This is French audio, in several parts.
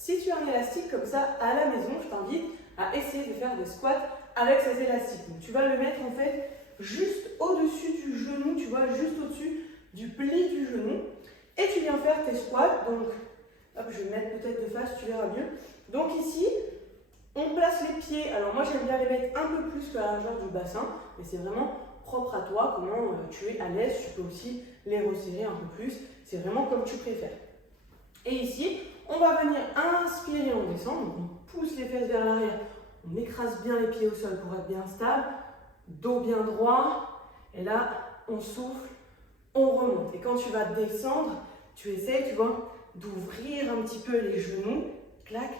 Si tu as un élastique comme ça à la maison, je t'invite à essayer de faire des squats avec ces élastiques. Donc, tu vas le mettre en fait juste au-dessus du genou, tu vois, juste au-dessus du pli du genou. Et tu viens faire tes squats. Donc, hop, je vais mettre peut-être de face, tu verras mieux. Donc ici, on place les pieds. Alors moi, j'aime bien les mettre un peu plus que la largeur du bassin, mais c'est vraiment propre à toi, comment tu es à l'aise. Tu peux aussi les resserrer un peu plus. C'est vraiment comme tu préfères. Et ici, on va venir inspirer, on descend. Donc on pousse les fesses vers l'arrière. On écrase bien les pieds au sol pour être bien stable. Dos bien droit. Et là, on souffle, on remonte. Et quand tu vas descendre, tu essaies, tu vois, d'ouvrir un petit peu les genoux. Clac.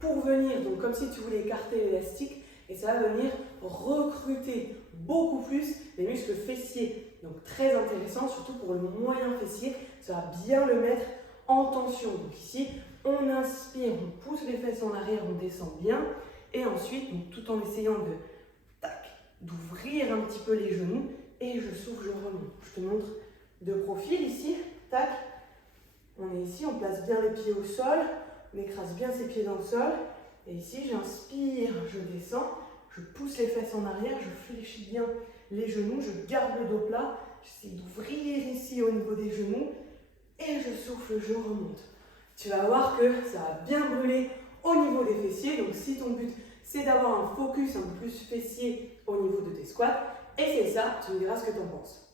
Pour venir, donc comme si tu voulais écarter l'élastique. Et ça va venir recruter beaucoup plus les muscles fessiers. Donc très intéressant, surtout pour le moyen fessier. Ça va bien le mettre en tension. Donc ici, on inspire, on pousse les fesses en arrière, on descend bien. Et ensuite, donc, tout en essayant d'ouvrir un petit peu les genoux. Et je souffle, je remonte. Je te montre de profil ici. Tac. On est ici, on place bien les pieds au sol. On écrase bien ses pieds dans le sol. Et ici, j'inspire, je descends. Je pousse les fesses en arrière. Je fléchis bien les genoux. Je garde le dos plat. J'essaie d'ouvrir ici au niveau des genoux. Et je souffle, je remonte. Tu vas voir que ça va bien brûler au niveau des fessiers. Donc si ton but c'est d'avoir un focus un peu plus fessier au niveau de tes squats, essaie ça, tu me diras ce que tu en penses.